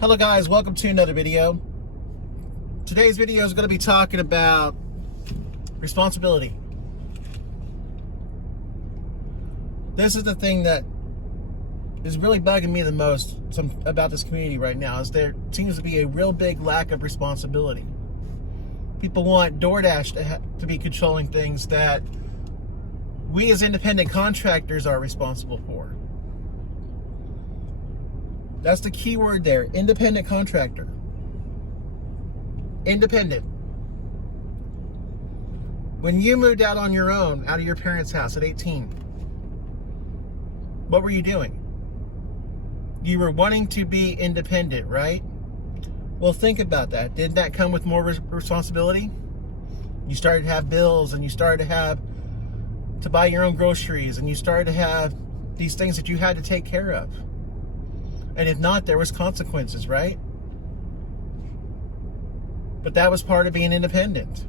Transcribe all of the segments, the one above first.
Hello guys, welcome to another video. Today's video is going to be talking about responsibility. This is the thing that is really bugging me the most about this community right now, is there seems to be a real big lack of responsibility. People want DoorDash to be controlling things that we as independent contractors are responsible for. That's the key word there, independent contractor. Independent. When you moved out on your own, out of your parents' house at 18, what were you doing? You were wanting to be independent, right? Well, think about that. Didn't that come with more responsibility? You started to have bills, and you started to buy your own groceries, and you started to have these things that you had to take care of. And if not, there was consequences, right? But that was part of being independent.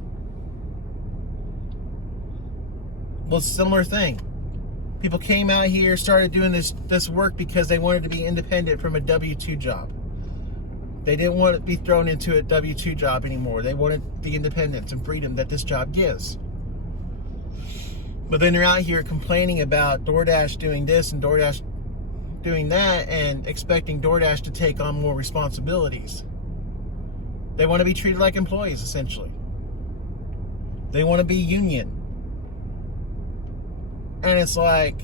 Well, similar thing. People came out here, started doing this work because they wanted to be independent from a W-2 job. They didn't want to be thrown into a W-2 job anymore. They wanted the independence and freedom that this job gives. But then they're out here complaining about DoorDash doing this and DoorDash doing that, and expecting DoorDash to take on more responsibilities. They want to be treated like employees, essentially. They want to be union. And it's like,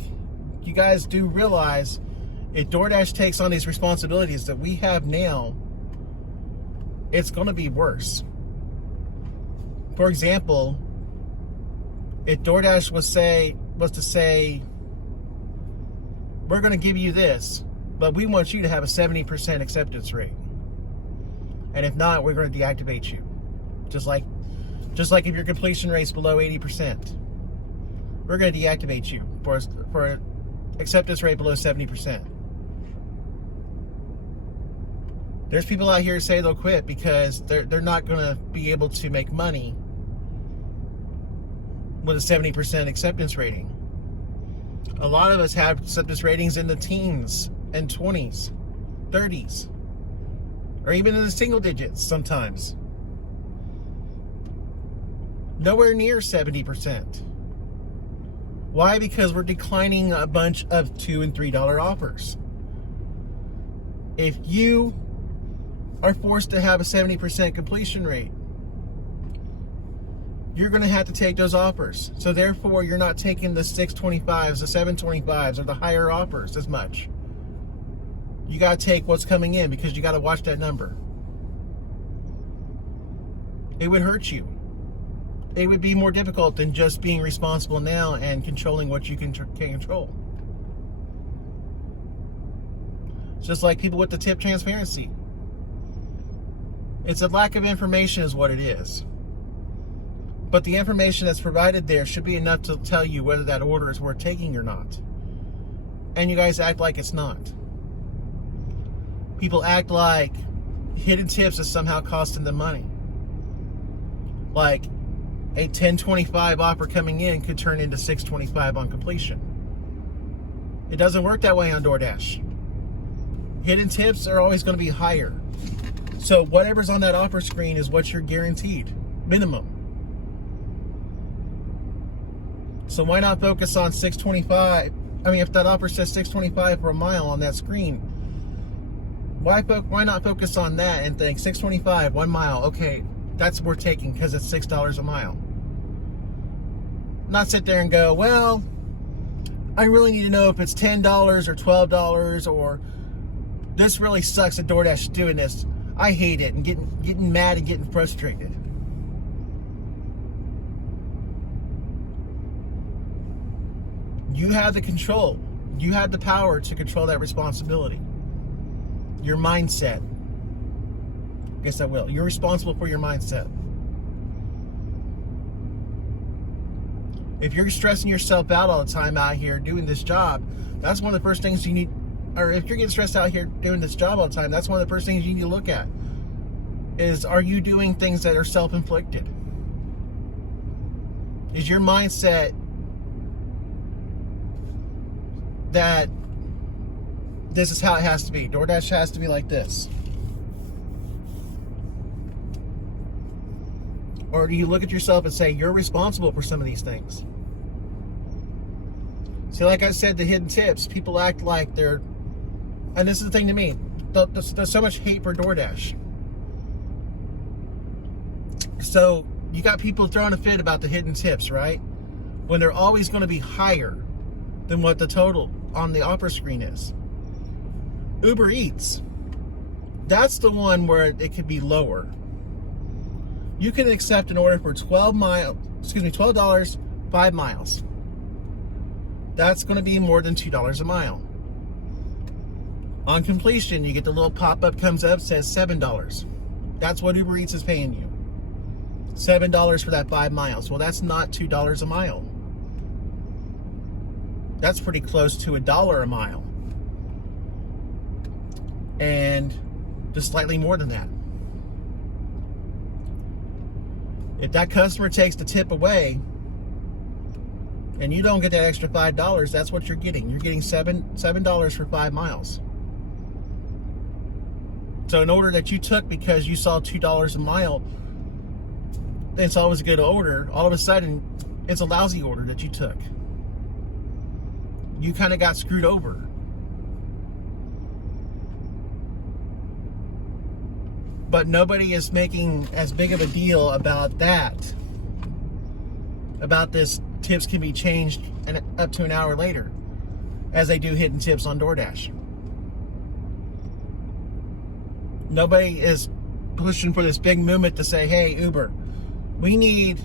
you guys do realize, if DoorDash takes on these responsibilities that we have now, it's going to be worse. For example, if DoorDash was to say, we're going to give you this, but we want you to have a 70% acceptance rate. And if not, we're going to deactivate you. Just like if your completion rate's below 80%. We're going to deactivate you for an acceptance rate below 70%. There's people out here who say they'll quit because they're not going to be able to make money with a 70% acceptance rating. A lot of us have acceptance ratings in the teens and 20s, 30s, or even in the single digits sometimes. Nowhere near 70%. Why? Because we're declining a bunch of $2 and $3 offers. If you are forced to have a 70% completion rate, you're going to have to take those offers. So therefore, you're not taking the 625s, the 725s, or the higher offers as much. You got to take what's coming in because you got to watch that number. It would hurt you. It would be more difficult than just being responsible now and controlling what you can control. It's just like people with the tip transparency. It's a lack of information is what it is. But the information that's provided there should be enough to tell you whether that order is worth taking or not. And you guys act like it's not. People act like hidden tips is somehow costing them money. Like a 1025 offer coming in could turn into 625 on completion. It doesn't work that way on DoorDash. Hidden tips are always going to be higher. So whatever's on that offer screen is what you're guaranteed, minimum. So why not focus on 625? I mean, if that offer says 625 for a mile on that screen, why not focus on that and think 625, 1 mile, okay, that's worth taking because it's $6 a mile. Not sit there and go, well, I really need to know if it's $10 or $12 or this really sucks that DoorDash is doing this. I hate it, and getting mad and getting frustrated. You have the control. You have the power to control that responsibility. Your mindset. I guess I will. You're responsible for your mindset. If you're stressing yourself out all the time out here doing this job, that's one of the first things you need. Or if you're getting stressed out here doing this job all the time, that's one of the first things you need to look at. Is, are you doing things that are self-inflicted? Is your mindset that this is how it has to be. DoorDash has to be like this. Or do you look at yourself and say, you're responsible for some of these things? See, like I said, the hidden tips, people act like they're, and this is the thing to me, there's so much hate for DoorDash. So you got people throwing a fit about the hidden tips, right? When they're always going to be higher than what the total on the offer screen is. Uber Eats, that's the one where it could be lower. You can accept an order for $12, 5 miles. That's going to be more than $2 a mile. On completion, you get the little pop-up comes up, says $7. That's what Uber Eats is paying you. $7 for that 5 miles. Well, that's not $2 a mile. That's pretty close to $1 a mile. And just slightly more than that. If that customer takes the tip away and you don't get that extra $5, that's what you're getting. You're getting $7 for 5 miles. So an order that you took because you saw $2 a mile, it's always a good order. All of a sudden, it's a lousy order that you took. You kind of got screwed over. But nobody is making as big of a deal about that. About this tips can be changed up to an hour later, as they do hidden tips on DoorDash. Nobody is pushing for this big movement to say, hey, Uber, we need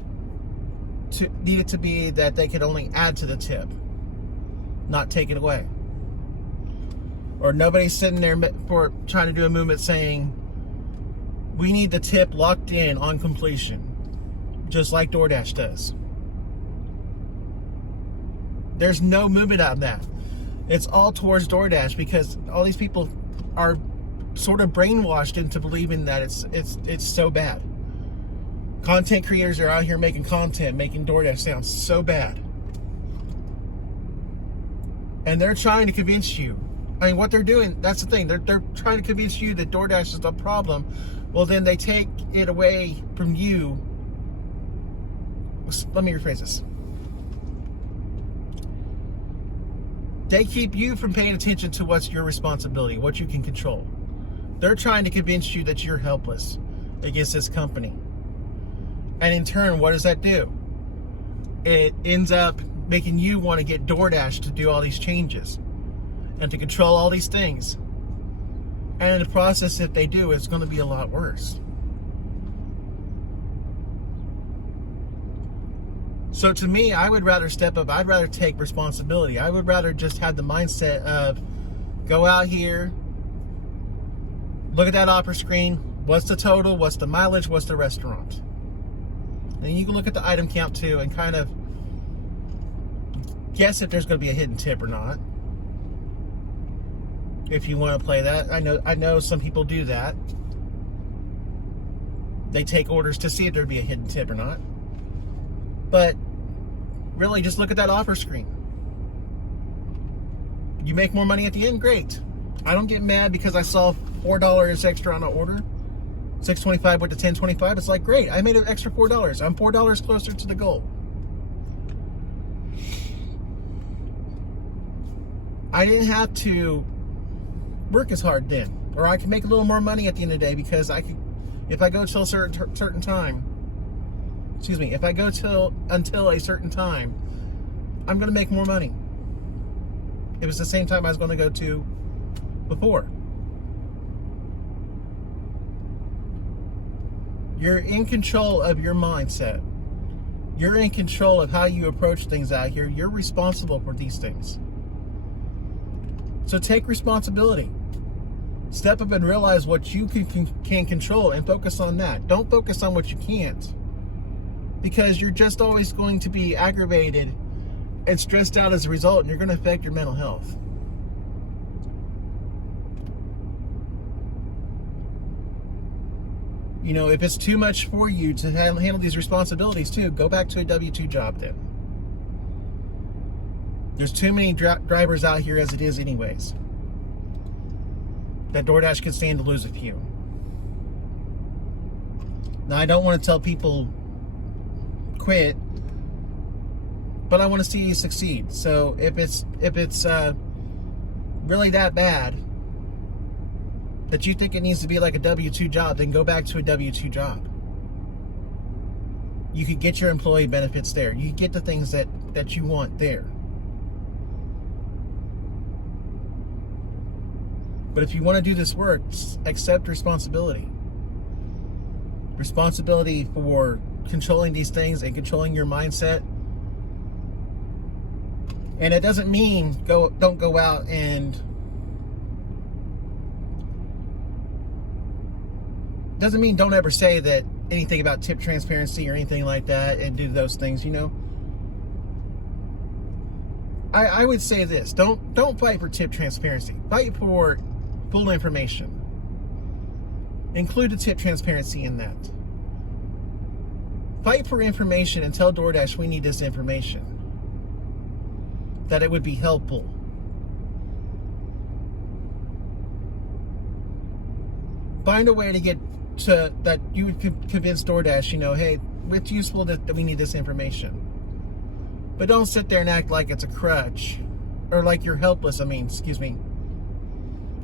it to be that they could only add to the tip, not take it away. Or nobody's sitting there for trying to do a movement saying, we need the tip locked in on completion, just like DoorDash does. There's no movement on that. It's all towards DoorDash because all these people are sort of brainwashed into believing that it's so bad. Content creators are out here making content, making DoorDash sound so bad. And they're trying to convince you. I mean, what they're doing, that's the thing. They're trying to convince you that DoorDash is the problem. Well, then they take it away from you. Let me rephrase this. They keep you from paying attention to what's your responsibility, what you can control. They're trying to convince you that you're helpless against this company. And in turn, what does that do? It ends up making you want to get DoorDash to do all these changes and to control all these things. And in the process, if they do, it's going to be a lot worse. So to me, I would rather step up. I'd rather take responsibility. I would rather just have the mindset of go out here, look at that offer screen. What's the total? What's the mileage? What's the restaurant? And you can look at the item count too and kind of guess if there's going to be a hidden tip or not. If you want to play that. I know some people do that. They take orders to see if there'd be a hidden tip or not. But really, just look at that offer screen. You make more money at the end, great. I don't get mad because I saw $4 extra on an order. $6.25 went to $10.25. It's like, great, I made an extra $4. I'm $4 closer to the goal. I didn't have to work as hard then, or I could make a little more money at the end of the day because I could, if I go till a certain time. Excuse me. If I go until a certain time, I'm going to make more money. It was the same time I was going to go to before. You're in control of your mindset. You're in control of how you approach things out here. You're responsible for these things. So take responsibility. Step up and realize what you can control and focus on that. Don't focus on what you can't. Because you're just always going to be aggravated and stressed out as a result, and you're going to affect your mental health. You know, if it's too much for you to handle these responsibilities too, go back to a W-2 job then. There's too many drivers out here as it is anyways. That DoorDash could stand to lose a few. Now, I don't want to tell people quit, but I want to see you succeed. So if it's really that bad that you think it needs to be like a W-2 job, then go back to a W-2 job. You could get your employee benefits there. You get the things that you want there. But if you want to do this work, accept responsibility. Responsibility for controlling these things and controlling your mindset. And it doesn't mean don't go out and doesn't mean don't ever say that anything about tip transparency or anything like that and do those things, you know. I would say this, don't fight for tip transparency. Fight for full information. Include the tip transparency in that. Fight for information and tell DoorDash we need this information. That it would be helpful. Find a way to get to that you would convince DoorDash, you know, hey, it's useful that we need this information. But don't sit there and act like it's a crutch or like you're helpless.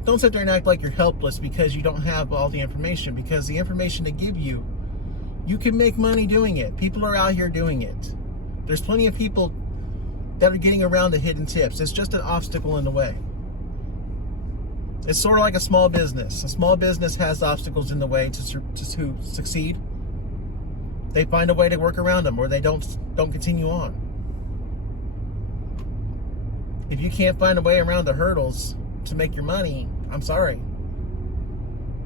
Don't sit there and act like you're helpless because you don't have all the information, because the information they give you, you can make money doing it. People are out here doing it. There's plenty of people that are getting around the hidden tips. It's just an obstacle in the way. It's sort of like a small business. A small business has obstacles in the way to succeed. They find a way to work around them, or they don't continue on. If you can't find a way around the hurdles to make your money, I'm sorry.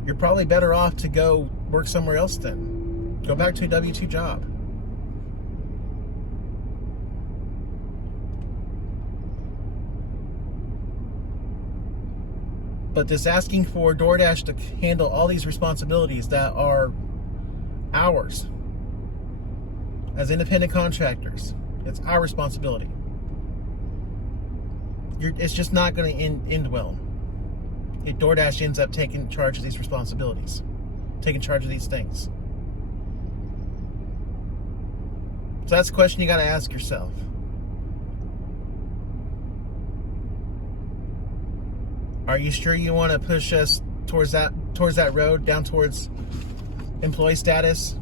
You're probably better off to go work somewhere else then. Go back to a W-2 job. But this asking for DoorDash to handle all these responsibilities that are ours as independent contractors, it's our responsibility. It's just not going to end well. If DoorDash ends up taking charge of these responsibilities, taking charge of these things. So that's a question you got to ask yourself. Are you sure you want to push us towards that road, down towards employee status?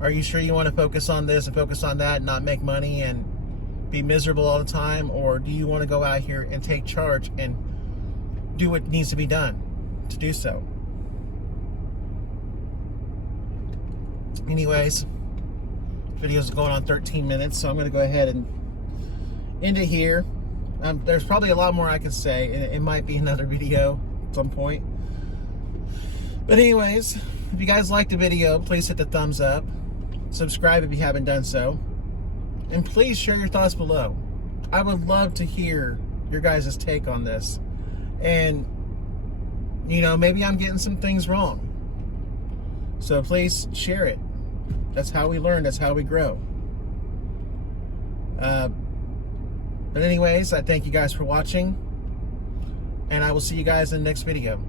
Are you sure you want to focus on this and focus on that and not make money and be miserable all the time? Or do you want to go out here and take charge and do what needs to be done to do so? Anyways, video's going on 13 minutes, so I'm going to go ahead and end it here. There's probably a lot more I could say. It might be another video at some point. But anyways, if you guys liked the video, please hit the thumbs up. Subscribe if you haven't done so. And please share your thoughts below. I would love to hear your guys' take on this. And, you know, maybe I'm getting some things wrong. So please share it. That's how we learn. That's how we grow. But anyways, I thank you guys for watching, and I will see you guys in the next video.